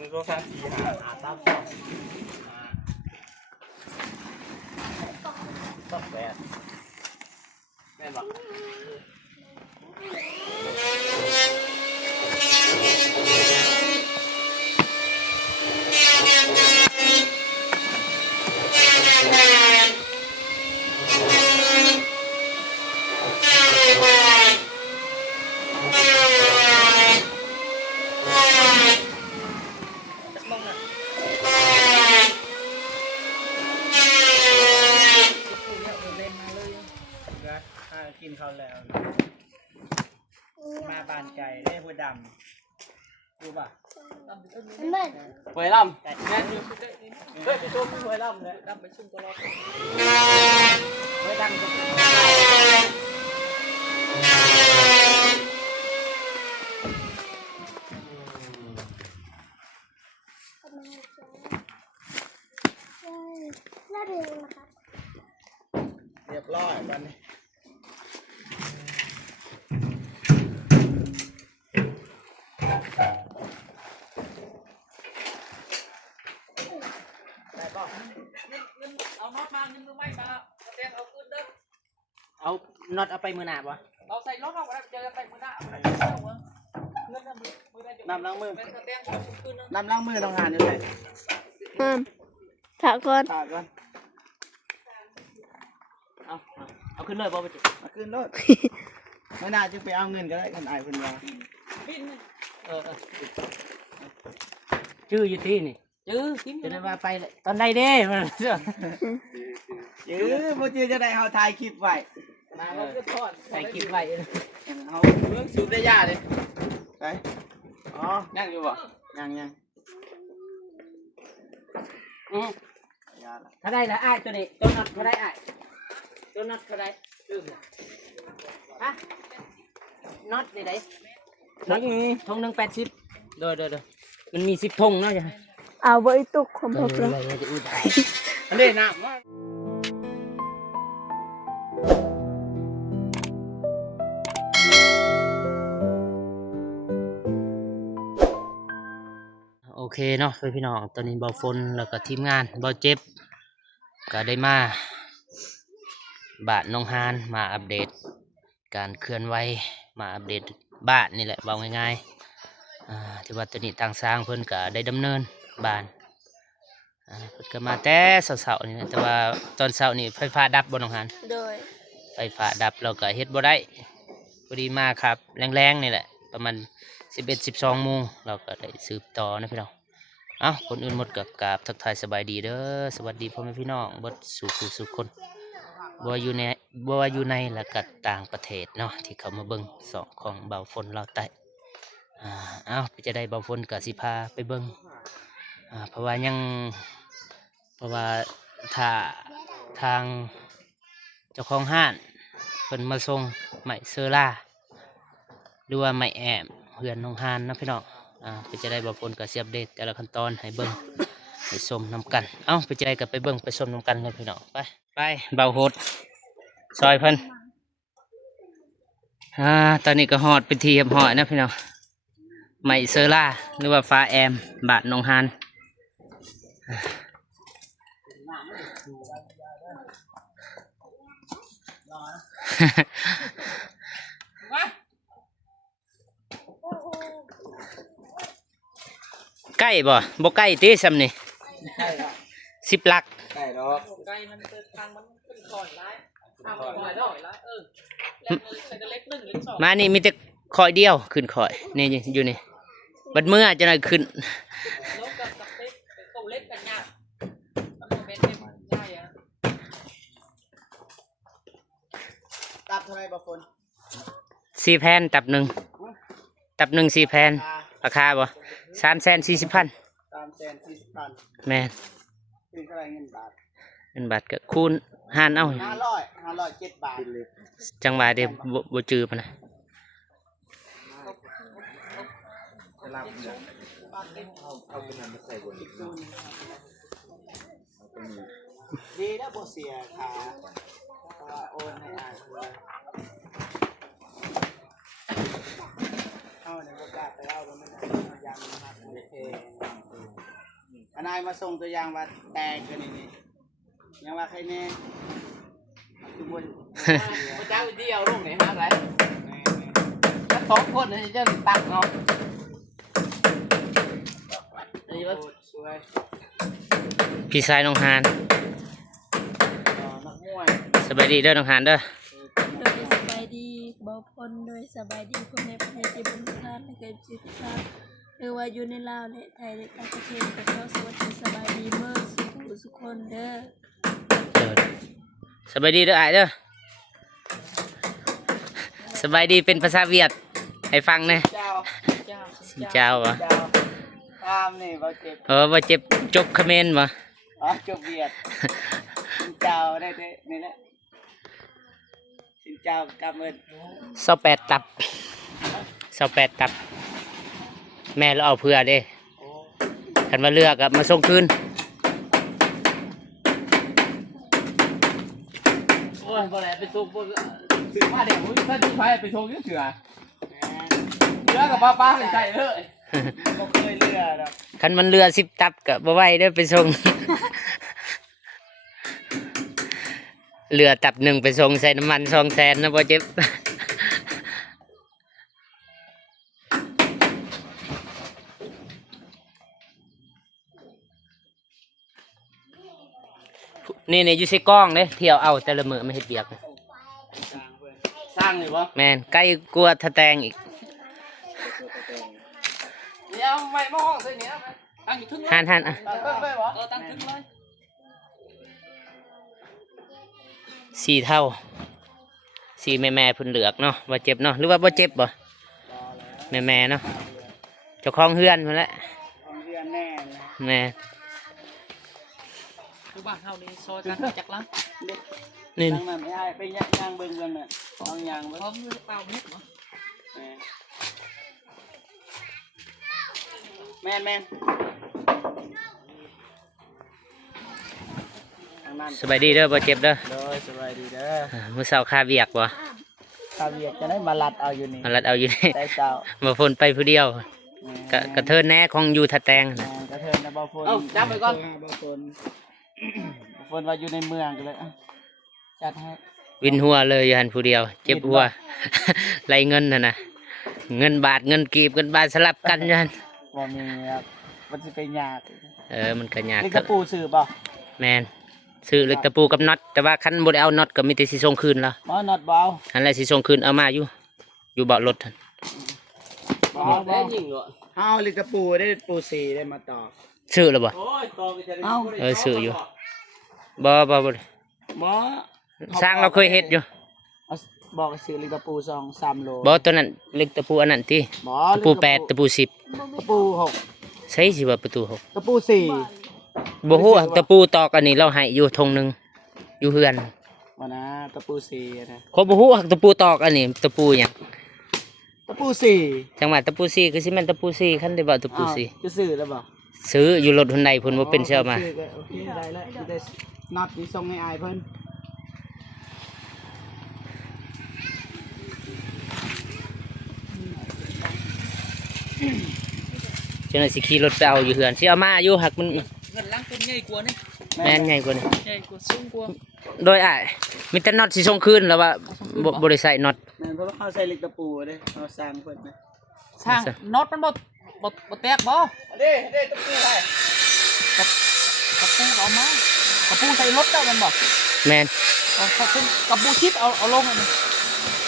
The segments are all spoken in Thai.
1 2 3 4 5 ตามต้องแปดแม่บอกกินเขาแล้วมาบานไก่ได้หัวดำรู้ป่ะหวยล่ำแม่เฮ้ยไปชมหวยล่ำเลยดำไปชุ่มก็รอหวยดำเรียบร้อยวันนี้เอาน็อตมาเงินมือไม่มาแจ้งเอาขึ้นเด้อเอาน็อตเอาไปมือหนาบ่เอาใส่รถเอาเจอกันไปมือหน้าเงินนำล้างมือนำล้างมือต้องหานอยู่ไหนถาก่อนเอาขึ้นเลยบ่ไปจิเอาขึ้นรถไม่น่าจะไปเอาเงินก็ได้กันไอ้คนเดียวชื่ออยู่ที่นี่จะได้มาไปตอนใดเด้มันพอเจอจะได้เขาถ่ายคลิปไว้มาเราก็ทอดถ่ายคลิปไว้เขาเรื่องสูบได้ยากเลยไปอ๋อยังอยู่บ่ยังถ้าได้ละไอ้ตัวนี้ตัวนัดเขาได้ไอ้ตัวนัดเขาได้ฮะน็อตนี่ไหนน็อตนี้ทง180เด้อมันมี10 ทงเนาะจ้ะเอาไว้ตุกของพวกเราอันนี้นะโอเคเนาะพี่น้องตอนนี้เบาฝนแล้วก็ทีมงานเบาเจ็บก็ได้มาบ้านน้องฮานมาอัปเดตการเคลื่อนไหวมาอัปเดตบ้านนี่แหละเบาง่ายๆที่ว่าตอนนี้ทางสร้างเพิ่นก็ได้ดำเนินบ้านเพิ่นก็มาแต่เช้าๆนี่นะแต่ว่าตอนเช้านี่ไฟฟ้าดับบ่น้องฮานโดยไฟฟ้าดับเราก็เฮ็ดบ่ได้พอดีมาครับแรงๆนี่แหละประมาณ11-12 โมงเราก็ได้สืบต่อนะพี่น้องคนอื่นหมดกับกราบทักทายสบายดีเด้อสวัสดีพ่อแม่พี่น้องเบิดสู่คนบ่ว่าอยู่ในและก็ต่างประเทศเนาะที่เขามาเบิ่งสองของเบาฝนเราใต้ไปจะได้เบาฝนก็สิพาไปเบิ่งเพราะว่าถ้าทางเจ้าของห้านเพิ่นมาส่งไม้เซอร่าหรือว่าไม้แอมเพื่อนน้องฮานนะพี่น้องไปจะได้เบาฝนก็สิอัปเดตแต่ละขั้นตอนให้เบิ่งไปชมนำกันไปจะได้ก็ไปเบิ่งไปชมนำกันเลยพี่น้องไปเบาโหดซอยเพิ่นตอนนี้ก็ฮอดเป็นทีเรียบร้อยนะพี่น้องไม้เซอร่าหรือว่าฟ้าแอมบาทน้องฮานใกล้บ่ใกล้ตีซ้ำนี่10 ลักใกล้ดอกใกล้มันทางมันขึ้นคอยร้ายทางคอยดอกร้ายเล็ก1 เล็ก 2มานี่มีแต่คอยเดียวขึ้นคอยนี่อยู่นี่บัดเมื่อจะหน่อยขึ้นตับเท่าไรบ่ฝน4 แผ่นตับ1 4 แผ่นราคาบ่340,000แม่นเป็นเท่าไรเงินบาทก็คูณหารเอา507 บาทจังหวะเดี๋ยวบ่จื้อปะนะดีนะบ่เสียค่าโอนให้เอาในโอกาสไปเอาก็ไม่ได้ยังนะครับโอเค นายมาส่งตัวอย่างว่าแตกกันนี่ยังว่าใครแน่คือบนพระเจ้าเดียวลงไหนฮะไรถ้า2 คนนี่จะตักเนาะนี่ว่าสวย พี่ชายน้องฮาน นักมวย สบายดีเด้อน้องฮานเด้อ โดยสบายดีบ่พลโดยสบายดีคนในประเทศที่บุญทานและเกิดสิทธาหรือว่าอยู่ในลาวและไทยและต่างประเทศก็ขอสวัสดีสบายดีเมื่อสุขคนเด้อ สบายดีเด้ออ้ายเด้อสบายดีเป็นภาษาเวียดให้ฟังแหน่ เจ้า เจ้าบ่ เจ้าตามนี่บ่เจ็บ บ่เจ็บจบเขมรบ่ จบเวียดสินเจ้าได้นี่แหละสินเจ้ากำเงิน 28ตับ28ตับ แม่เราเอาเพื่อเด้คันว่าเลือกอะมาส่งคืน โอ้ยบ่ได้ไปส่งบ่ซื้อมาเดี๋ยวถ้าดูไปไปส่งเสือกับป้าให้ใจเลย บ่เคยเลือดอก คันมันเรือ10ตับก็บ่ไหวเด้อไปส่ง เรือตับหนึ่งไปส่งใส่น้ำมัน200,000นะบ่เจ็บ นี่อยู่ใส่กล้องเด้เที่ยวเอาแต่ละมื้อไม่เฮ็ดเบียกนะ สร้างนี่บ่ แม่นใกล้กลัวทะแตงอีก เดี๋ยวไม่มาห้องใส่เนี้ยตั้งอยู่ทึ่งเลย หันอ่ะ ตั้งทึ่งเลยเหรอตั้งทึ่งเลย 4 เท่า4แม่เพิ่นเลือกเนาะบ่เจ็บเนาะหรือว่าบ่เจ็บบ่แม่เนาะเจ้าของเฮือนพุ่นแหละ ของเรียนแน่นะ แม่ คือบ้านเฮานี่ซอยกันจักลัง นี่ ทางนั้นไม่ให้ไปย่างเบิ่งน่ะเอาย่างเบิ่ง พร้อมเปล่าเม็ดเหรอ แม่นทางนั้น สบายดีเด้อบ่เจ็บเด้อ โดยสบายดีเด้อ มื้อเช้าค่าเวียกบ่ ข้าวเวียดจะได้มาลัดเอาอยู่นี่ มาลัดเอาอยู่นี่ ได้เจ้า บ่ฝนไปผู้เดียวกระเทินแหน่ของอยู่ทะแตงน่ะ กระเทินนะบ่ฝนบ่ฝนบ่ฝนว่าอยู่ในเมืองกันเลยจัดให้ วินหัวเลยอยู่หั่นผู้เดียว เจ็บหัว ไล่เงินน่ะนะเงินบาทเงินกีบเงินบาทสลับกันอยู่หั่น บ่มีครับมันสิไปยาก มันก็ยาก นี่กระปูซื้อบ่ แม่นซื้อเหล็กตะปูกับน็อตแต่ว่าคันบ่ได้เอาน็อตก็มีแต่สิส่งคืนแล้ว บ่น็อตบ่เอา อันแรกสิส่งคืนเอามาอยู่เบาะรถหั่น บ่เอาบ่ ได้ยิงเหรอ เอาลิกระปูได้ปูสีได้มาต่อ ซื้อแล้วบ่ โอ้ยตองจะ เอา ซื้ออยู่บ่ได้ บ่ สร้างเราเคยเฮ็ดอยู่ เอาบอกให้ซื้อลิกระปู2-3 โล บ่ตัวนั้นเหล็กตะปูอันนั้นติ บ่ ตะปู8ตะปู10 กระปู6 ใช่สิว่าประตู6 กระปู4 บ่ฮู้อะตะปูตอกอันนี้เราให้อยู่ทงหนึงอยู่เฮือน บ่นะกระปู4นะ เขาบ่ฮู้อะตะปูตอกอันนี้ตะปูหยัง กระปู4 จังหวัดตะปู4คือสิแม่นตะปู4คันได้บ่ตะปู4 จะซื้อแล้วบ่ ซื้ออยู่รถหุ่นใดเพิ่นบ่เป็นเสื้อมา ซื้ก็โอเคได้แล้วสิได้นัดนี่ส่งให้อายเพิ่น จังได๋สิขี่รถไปเอาอยู่เฮือนสิเอามาอยู่หักมัน เงินล้างเป็นใหญ่กว่านี่ แม่นใหญ่กว่านี้ ใหญ่กว่าสูงกว่า โดยอ้ายมีแต่น็อตสิส่งคืนแล้วว่าบ่ได้ใส่น็อต แม่นเพราะว่าเขาใส่ลิกระปูเด้เขาสร้างเพิ่นนะ ช่างน็อตมันบ่แตกบ่ เด้ตะปูให้ กระปูเอามากระปูใส่รถได้มันบ่ แม่น เอาขึ้นกระปูชิดเอาลงอันนี้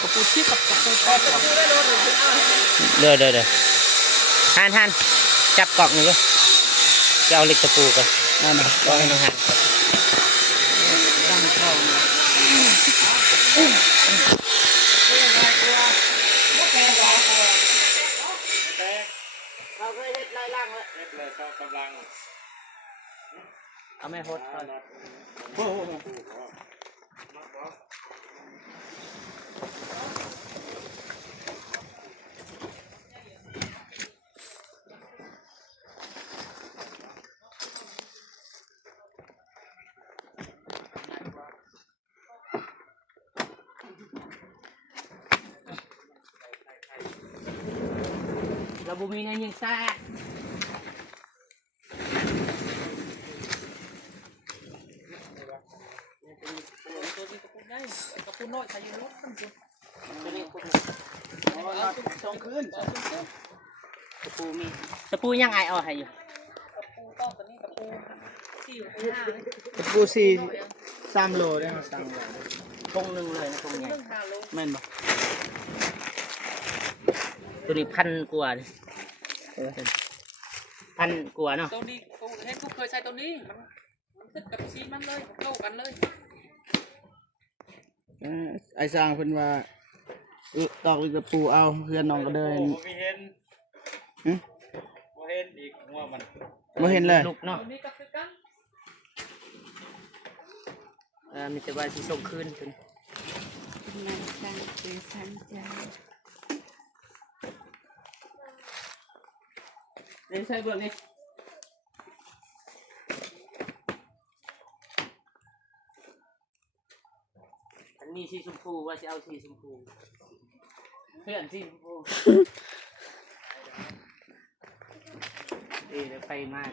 กระปูชิดกับกระปูแตก เด้อหันจับกล่องนี่ก็จะเอาเหล็กตะปูกัน นั่นน่ะ ก็ให้น้องหันครับ ตั้งช่องนะเราเคยเฮ็ดไล่ล่างแล้วเฮ็ดเลยชอบกำลัง เอาแม่พดก่อน โอ้โห ตัวนี้กระปุกได้กระปุกน้อยใช้อยู่รถมันจุ ตัวนี้คุณเอาสองคืน ตะปูมีตะปูยังไงเอาให้อยู่ กระปุกต้องตัวนี้กระปุก4 5 ตะปูสี่3 โลได้มาสั่งเลย ทงหนึงเลยนะทงใหญ่ 5 โล แม่นบ่ ตัวนี้พันกว่าเลยพันกว่าเนาะ ตัวนี้กูเห็นกูเคยใช้ตัวนี้มันขึ้นกับชีมันเลยเข้ากันเลย ไอ้สร้างเพิ่นว่าตอกตะปูเอาเพื่อนน้องก็เดิน ไม่เห็น หึ ไม่เห็นอีกว่ามัน บ่เห็นเลย ลูกเนาะ ตัวนี้ก็คือกัน มีแต่ว่าสิส่งคืนตัวนี้ มันจังเป็นสันใจ เดี๋ยวใช้เบื้องนี้ อันนี้สีชมพูว่าจะเอาสีชมพูเพื่อนสีชมพูเดี๋ยวไปมาก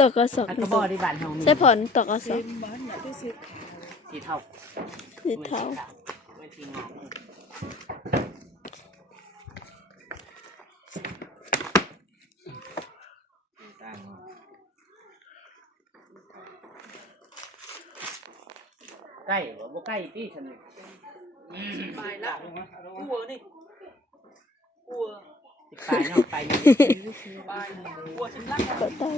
ตกกระสอบ อันกระบอกที่บ้านเฮามี ใช่ผลตกกระสอบ สีเทา สีเทา ไม่สีงามใกล้บ่ใกล้ที่ฉันนี่ ไปแล้วกูนี่กู สิไปเนาะไปนี่ ไปกูชิมลัก ก็ต้อง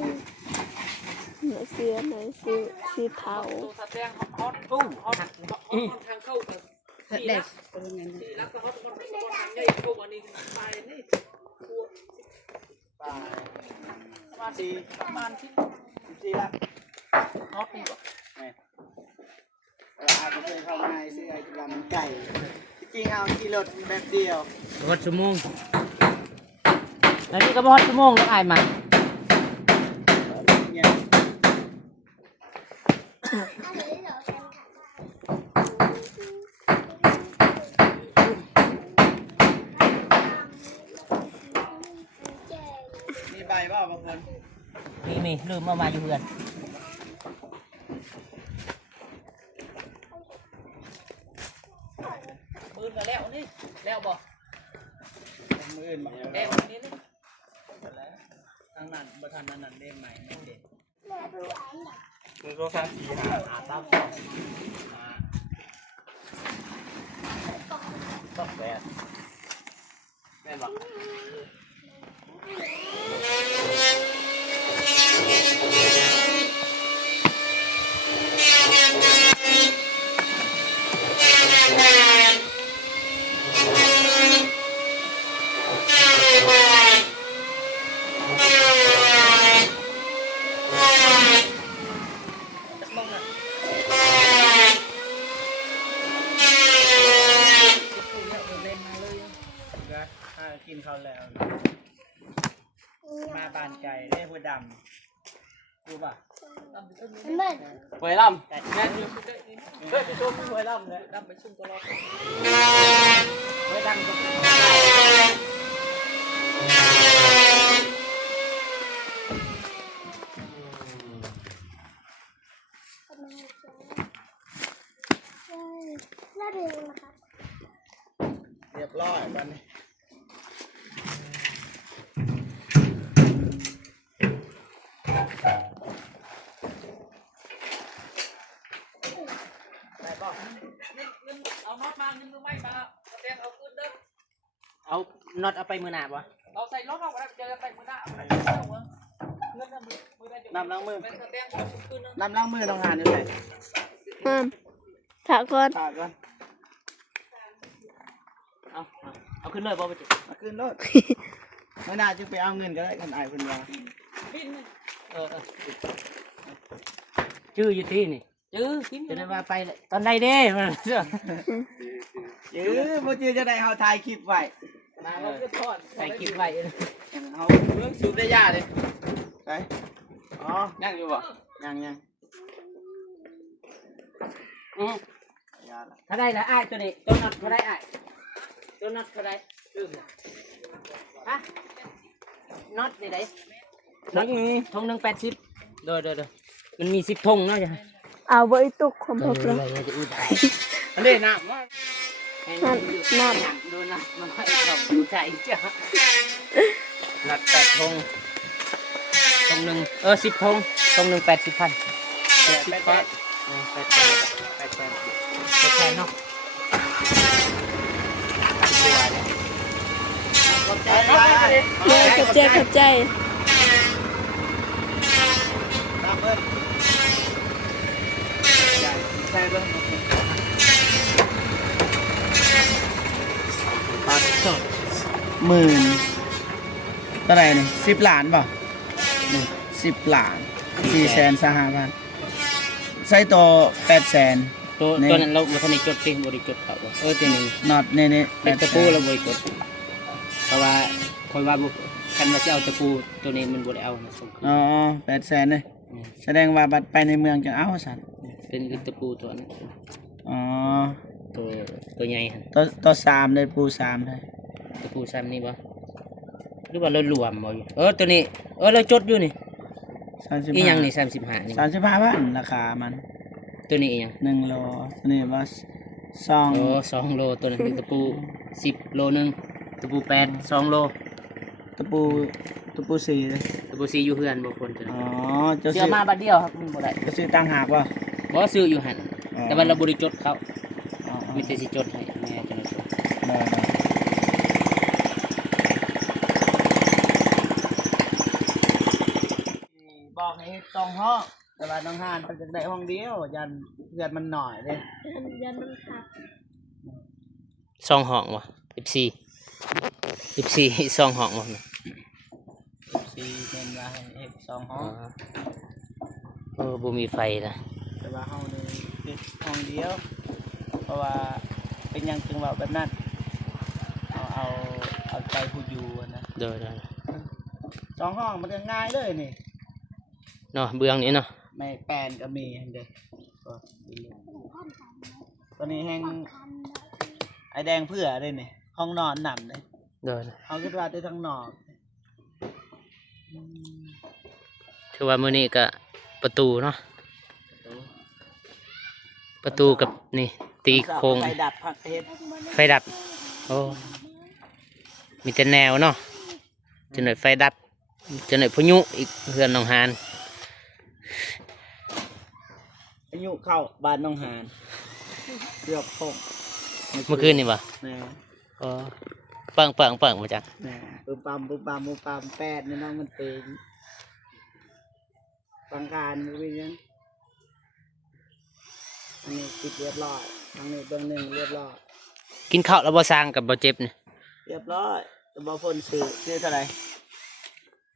เนื้อเสื้อในสีเทา ตัวสแตงฮอตตู้ฮอตทางเข้ากับสี่ลัก4 ลักก็ฮอตทางใหญ่กูอันนี้ไปนี่กู มาสี่ ประมาณที่ 14ละ ฮอตนี่บ่ อาจจะเป็นเข้ามาซื้อไอ้ลำไก่จริงเอาขี่รถแบบเดียว ฮอดชั่วโมงแล้วนี่ก็บ่ฮอดชั่วโมงแล้วอายมา เนี่ยมีใบเปล่าบางคน มีลืมเอามาอยู่เพื่อน ปืนมาแล้วนี่แล้วบ่ มืออื่นบอก แดงนี่นี่ ทางนั้นบ่ทันนั้นเล่มใหม่ไม่เด็ด หนึ่งสองสามสี่ห้า ตามต้องแปด แม่นบ่ กินเขาแล้วมาบานไก่ได้หัวดำรู้ป่ะ หวยลำแม่อยู่เฮ้ยไปชมหวยลำเลยลำไปชุ่มตัวรอ ไว้ดังก็เรียบร้อยวันนี้ได้ป่ะ เอาน็อตมาเงินมือไม่มาแดงเอาขึ้นเด้อ เอาน็อตเอาไปมือหนาบ่ เราใส่รถเอาไว้เจอไปมือหน้าเงินมือได้ น้ำล้างมือ เป็นแดงขึ้นเนาะ น้ำล้างมือต้องหาอยู่ไหน ถากก่อน ตากก่อน เอาขึ้นเลยบ่ไปจิ มาขึ้นรถไม่น่าจะไปเอาเงินก็ได้กันอายคนว่า บิน ชื่ออยู่ที่นี่ จื้อกิน จะได้ว่าไปเลยตอนใดเด้มันเชื่อ บ่จื้อจะได้เฮาถ่ายคลิปไว้ มาเราจะทอด ใส่คลิปไว้ เฮา เรื่องสูบได้ยาเลย ไปอ๋อ นั่งอยู่บ่ ยังยังยาละ ถ้าได้ละอ้ายตัวนี้ตัวน็อตถ้าได้อ้ายตัวน็อตถ้าได้ฮะน็อตนี่ไดน็อตนี้ทงหนึ่ง80โดยมันมี10ทงเนาะจ้ะ เอาไว้ตุกของพวกเรา จะอืด อันนี้น้ำว่า น้ ดูนะมันให้เราดูใจจ้ะนัด8 ธงธงหนึ่ง10 ธงธงหนึ่ง80,000 10 บาท 8,000เนาะตัวเนี่ย ขอบใจ ำเลยขับใจขับใจ ตามเพิ่นใช่เพิ่นบาทสด10,000เท่าไหร่นี่10 ล้านป่ะนี่10 ล้าน430,000ใส่ตัว800,000 ตัวนั้นเราทันได้จดติบริจดเขาตัวนี้ น็อตนี่ เป็นตะปูเราบริจดเพราะว่าคอยว่าคันว่าจะเอาตะปูตัวนี้มันบริเอานะส่งคืน อ๋อ800,000เลยแสดงว่าบัดไปในเมืองจะเอาสั่น เป็นตะปูตัวนั้น อ๋อ ตัวใหญ่ฮะ ตัว3เลยปู3เลย ตะปูซ้ำนี่บ่หรือว่าเรารวมบ่อยู่ตัวนี้เราจดอยู่นี่อีหยังนี่35นี่ 35,000ราคามัน ตัวนี้อีหยัง 1 โลตัวนี้ว่า2 โลตัวนั้นเป็นตะปู10 โลนึงตะปู8 2 โล ตะปู4เลย ตะปู4อยู่เฮือนบ่คนตัวนั้น อ๋อจะ เชื่อมาบัดเดียวครับมันบ่ได้ จะซื้อตั้งหากป่ะ บ่ซื้ออยู่หั่นแต่ว่าเราบริจดเขา อ๋อ มีแต่สิจดให้แม่จังได๋ ได้บอกให้2 ห้องแต่ว่าน้องหานเป็นได้ห้องเดียวยันมันหน่อยเลย ยันมันขับ 2 ห้องบ่14 2 ห้องบ่นะ 14เป็นว่าให้เฮ็ด2 ห้อง บ่มีไฟนะ แต่ว่าเฮานี่เฮ็ดห้องเดียว เพราะว่าเป็นหยังจึงว่าแบบนั้นเอาใจผู้อยู่อะนะ เด้อ 2 ห้องมันก็ง่ายเลยนี่ เนาะเบื้องนี้เนาะ ไม่แปลนก็มีอันเด้ก็ดีเลยตัวนี้แห้งไอแดงเพื่อเลยนี่ห้องนอนหนำเลย เด้อ เอาคิดว่าได้ทั้งนอก ถือว่ามื้อนี้ก็ประตูเนาะประตูกับนี่ตีโครง ไฟดับพักเฮ็ด ไฟดับโอ้มีแต่แนวเนาะจนหน่อยไฟดับจนหน่อยพายุอีกเฮือนน้องหาน อายุเข้าบ้านน้องหานเกือบคง เมื่อคืนนี่บ่ แน่ อ๋อเปิงมาจัก แน่ปุ๊บปั๊มแปดนี่น้องมันเต็งฟังการมันเป็นยังอันนี้ติดเรียบร้อยทางนี้เบื้องหนึ่งเรียบร้อย กินข้าวแล้วบ่สร้างกับบ่เจ็บนี่ เรียบร้อยแต่บ่ฝนซื้อเท่าไหร่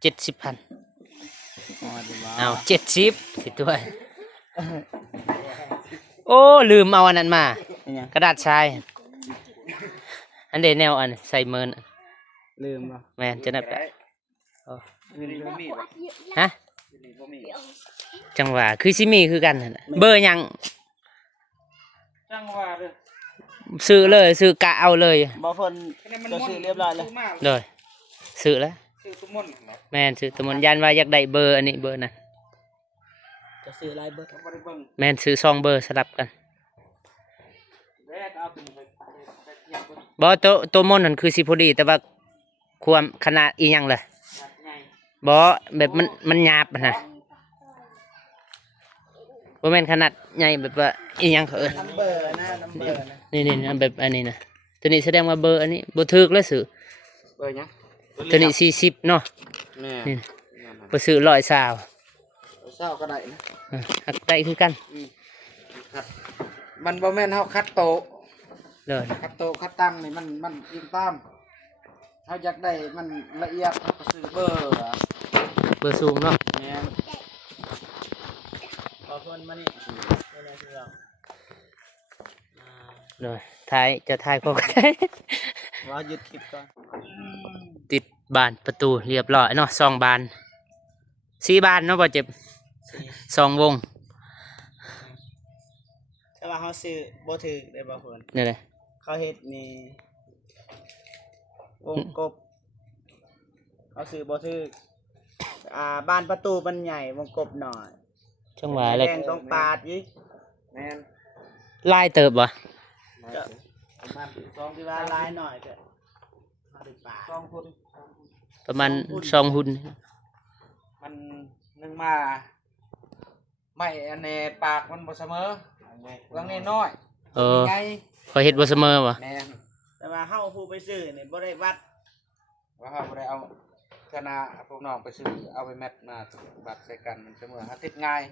70,000 อ๋อดีว่า เอา70สิตัวโอ้ลืมเอาอันนั้นมา เป็นยัง กระดาษทรายอันเดแนวอันใส่เมิน ลืมป่ะ แม่นจะนับไป มีบ่มีบ่ ฮะ มีบ่มี จังหวะคือซิมีคือกันนั่นน่ะเบอร์หยัง จังว่าเด้อ ซื้อเลยซื้อกะเอาเลย บ่ฝนจะซื้อเรียบร้อยเลย เลยซื้อแล้ว ซื้อตุ้มมนต์นะ แม่นซื้อตะมนยันว่าอยากได้เบอร์อันนี้เบอร์นั้น จะซื้ออะไรเบิด บ่ได้เบิ่ง แม่นซื้อ2 เบอร์สลับกัน แล้เอาตัวนี้ไปเทียบเบิ่ง บ่ตัวมนนั่นคือสิพอดีแต่ว่าความขนาดอีหยังล่ะ ชัดใหญ่ บ่แบบมันหยาบอะนะบ่แม่นขนาดใหญ่แบบว่าอีหยังเขาเอิ้น น้ำเบอร์นะน้ำเบอร์นะ นี่แบบอันนี้นะตัวนี้แสดงว่าเบอร์อันนี้บ่ถูกแล้วซื้อ เบิ่งหยัง ตัวนี้40เนาะ แม่ นี่บ่ซื้อ120 เศร้าก็ได้นะ หักได้คือกัน มันบ่แม่นเฮาคัดโตะ เลย คัดโตะคัดตั้งนี่มันยิงตามเฮาอยากได้มันละเอียดเฮาก็ซื้อเบอร์อะ เบอร์สูงเนาะ แม่น บ่ฝนมานี่ไม่ได้ซื้อหรอก เลยถ่ายพอกันได้ ว่าหยุดคลิปก่อน ติดบานประตูเรียบร้อยเนาะ2 บาน4 บานเนาะบ่เจ็บ 4 2 วง แต่ว่าเขาซื้อบ่ถือได้บ่ฝน นี่แหละ เขาเฮ็ดนี่วงกบเขาซื้อบ่ถือบ้านประตูมันใหญ่วงกบหน่อย จังหวะอะไร แดงต้องปาดอีก แม่น ลายเติบบ่ ประมาณ2ที่ว่าลายหน่อยก็50 บาท 2 คน ประมาณ2 หุ่น มันนึงมาไม่อันนี้ปากมันบ่เสมอเรื่องนี้น้อย เออ ไง ขอยเฮ็ดบ่เสมอวะ แม่น แต่ว่าเฮาผู้ไปซื้อนี่บ่ได้วัด ว่าเขาบ่ได้เอาคณะพวกน้องไปซื้อเอาไปแมทมาบัดใส่กันมันเสมอหาติดง่าย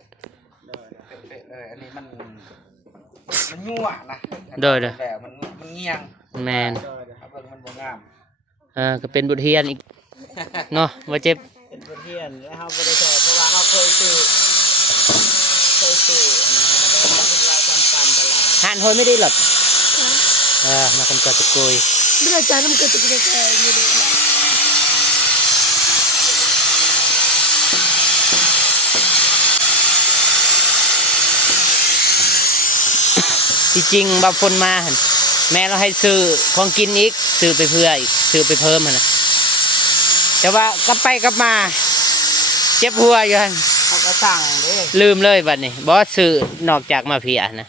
โดย เป๊ะๆเลยอันนี้มันยั่วนะ โดย แต่มันเงียง แม่น โดย ครับเบิ่งมันบ่งาม ก็เป็นบทเรียนอีกเนาะบ่เจ็บ เป็นบทเรียนแล้วเฮาบ่ได้ใช้เพราะว่าเฮาเคยซื้อนะแต่ว่าคิดว่าทำการตลาด หานหอยไม่ได้หรอกมากันกอตะโกย เมื่อจานมันก็จะเป็นแค่อยู่เด็กละ ที่จริงบางคนมาหั่นแม่เราให้ซื้อของกินอีกซื้อไปเพื่ออีกซื้อไปเพิ่มหั่นนะแต่ว่ากลับไปกลับมา เจ็บหัวอยู่หั่น เขาก็สั่งเด้ ลืมเลยบัดนี้บอสซื้อนอกจากมาเพียนะ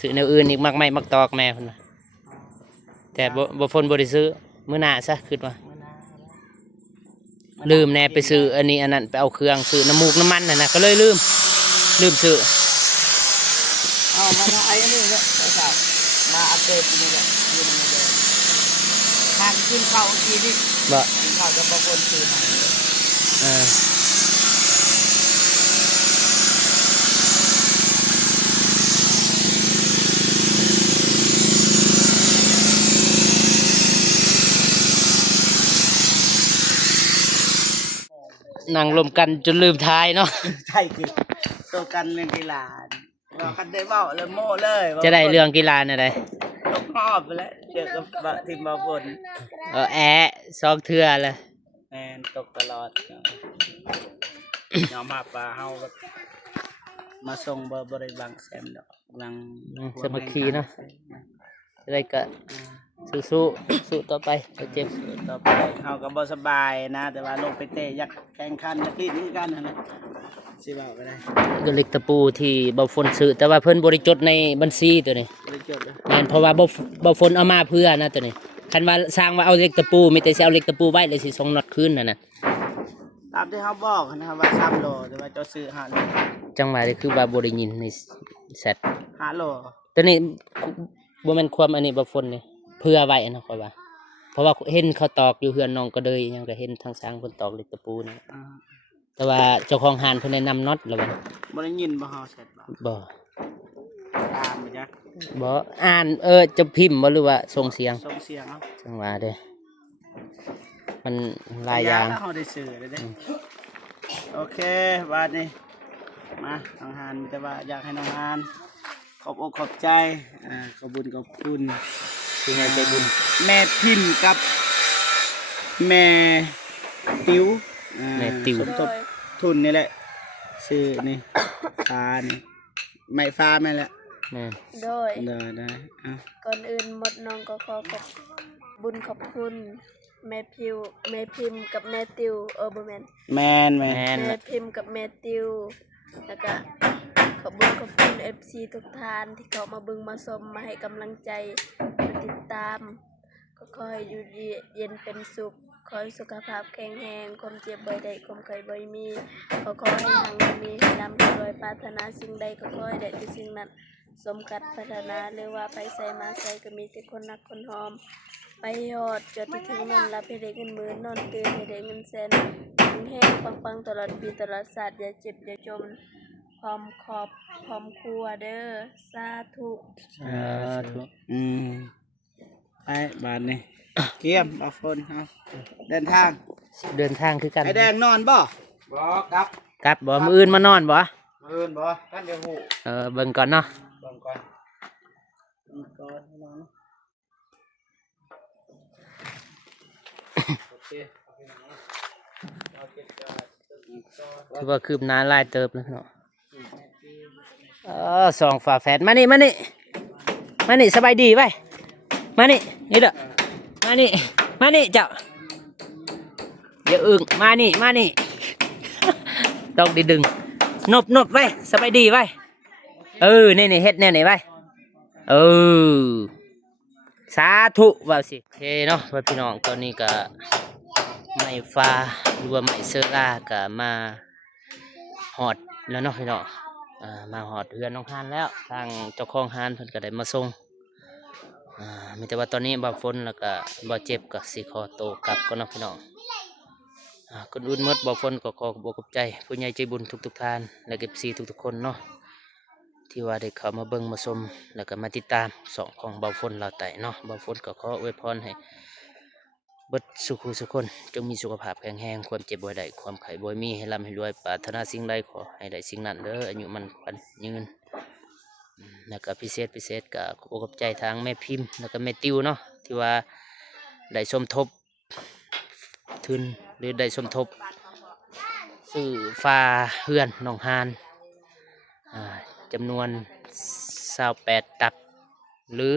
ซื้อแนวอื่นอีกมากไม่มักตอกแม่พุ่นน่ะแต่บ่ฝนบ่ได้ซื้อมื้อหน้าซะคิดว่าลืมแน่ไปซื้ออันนี้อันนั้นไปเอาเครื่องซื้อน้ำมูกน้ำมันน่ะนะก็เลยลืมซื้อ เอามาทำไอ้นี่เนี่ยครับมาอัปเดตนี่แหละยืนมาเดินทานกินข้าวกินนี่ บ่ กินข้าวจะบางคนซื้อให้ เออนั่งรวมกันจนลืมทายเนาะ ใช่คือตัวกันเรื่องกีฬาเราคันได้เบ้าเลยโม่เลย จะได้เรื่องกีฬาเนี่ยได้ ตกรอบไปแล้วเจอกับทีมบอลบน ซอกเทือเลย แมนตกตลอดยอมมาปลาเฮาแบบมาส่งบริบังแซมดอกบัง สมัคคีเนาะจะได้ก็สู้ต่อไปบ่เจ็บ ต่อไปเฮาก็บ่สบายนะ แต่ว่าลงไปเตะอยากแข่งขันอยากลิ้นกันนะสิว่าไปได้ ก็เล็กตะปูที่บ่ฝนซื้อแต่ว่าเพิ่นบ่ได้จดในบัญชีตัวนี้ บริจดเลย แม่นเพราะว่าบ่ฝนเอามาเพื่อนะตัวนี้คันว่าสร้างว่าเอาเล็กตะปูมีแต่สิเอาเล็กตะปูไว้เลยสิส่งน็อตคืนนั่นน่ะ ตามที่เขาบอกนะครับว่า3 โลแต่ว่าเจ้าซื้อ5 โล จังหวะนี้คือว่าบ่ได้ยินในแชท 5 โล ตัวนี้บ่แม่นความอันนี้บ่ฝนนี่เพื่อไว้นะค่อยว่า เพราะว่าเห็นเขาตอกอยู่เฮือนน้องก็เลยยังก็เห็นทางสร้างเพิ่นตอกเล็กตะปูนี่แต่ว่าเจ้าของห้านเพิ่นแนะนำน็อตแล้วว่า บ่ได้ยินบ่เฮาเสร็จบ่ บ่ ตามไปจัก บ่อ่านจะพิมพ์บ่หรือว่าส่งเสียง ส่งเสียงเอา จังหวะเด้มันหลายอย่าง แล้วเฮาได้ซื้อเลยเด้โอเคบัดนี้มาน้องหานมีแต่ว่าอยากให้น้องหานขอบอกขอบใจขอบคุญขอบคุณ ที่ให้ใจบุญ แม่พิมพ์กับแม่ติ๋วสมทบทุนนี่แหละซื้อนี่ฟ้านี่ไม้ฟ้าแม่นแหละ แม่น โดย ได้อ่ะ ก่อนอื่นหมดน้องก็ขอขอบบุญขอบคุณแม่พิมพ์กับแม่ติวบ่แม่น แม่น แม่น แม่พิมพ์กับแม่ติวแล้วก็ขอบคุญขอบคุณ FC ทุกท่านที่เขามาเบิ่งมาชมมาให้กำลังใจมาติดตาม ก็ขอให้อยู่ดีเย็นเป็นสุขขอให้สุขภาพแข็งแรงความเจ็บบ่ได้ความไข้บ่มีขอให้ทางมีให้ร่ำรวยปรารถนาสิ่งใดก็ขอให้ได้แต่สิ่งนั้นสมกัดพัฒนาหรือว่าไปใส่มาใส่ก็มีแต่คนรักคนหอมไปยอดจดที่ถึงนั้นรับให้ได้เงินหมื่นนอนตื่นให้ได้เงินแสนแห้งปังตลอดปีตลอดศาสตร์อย่าเจ็บอย่าจมพร้อมครอบพร้อมครัวเด้อสาธุ ถูก ไปบาทนี่เกียมบาฟนครับเดินทาง เดินทางคือกัน ไอแดงนอนบ่ บ่ครับ กลับบ่มื้ออื่นมานอนบ่ มื้อนบ่ท่านเดี๋ยวฮู้ เบิ่งก่อนเนาะ เบิ่งก่อน ก่อนนอน โอเคเอาไปไหนเอาเก็บจอด ถือว่าคืบหน้าหลายเติบแล้วเนาะสองฝาแฝดมานี่สบายดีไว้มานี่เด้อมานี่เจ้าอย่าอึ้งมานี่ ต้องไดึงนบไว้สบายดีไว้นี่เฮ็ดแน่นี่ไว้ สาธุว่าสิโอเคเนาะพี่น้องตอนนี้ก็ไม้ฟ้าหรือว่าไม้เซอร่าก็มาหอดแล้วเนาะพี่น้องมาหอดเรือนน้องฮานแล้วทางเจ้าของฮานเพิ่นก็ได้มาส่งมีแต่ว่าตอนนี้บ่าวฝนแล้วก็บ่เจ็บก็สิขอโตวกลับก็เนาะพี่น้องคนอื่นหมดบ่าวฝนก็ขอบอกขอบใจผู้ใหญ่ใจบุญทุกท่านและเก็บซีทุกคนเนาะที่ว่าได้เข้ามาเบิ่งมาชมแล้วก็มาติดตามสองของบ่าวฝนลาวใต้เนาะบ่าวฝนก็ขออวยพรให้เบิดสุขสุขคนจงมีสุขภาพแข็งแรงความเจ็บบ่ได้ความไข้บ่มีให้ร่ำให้รวยปรารถนาสิ่งใดขอให้ได้สิ่งนั้นเด้ออายุมันขวัญยืนแล้วก็พิเศษก็ขอขอบใจทางแม่พิมพ์แล้วก็แม่ติวเนาะที่ว่าได้สมทบทุนหรือได้สมทบซื้อฟ้าเฮือนน้องฮานจำนวน28ตับหรือ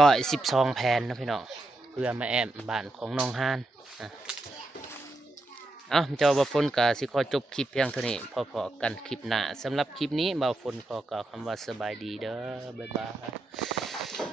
112แผ่นนะพี่น้องเพื่อมาแอมบ้านของน้องฮานเจ้าบ่าวฝนก็สิขอจบคลิปเพียงเท่านี้พอๆกันคลิปหน้าสำหรับคลิปนี้บ่าวฝนขอกล่าวคำว่าสบายดีเด้อบ๊ายบาย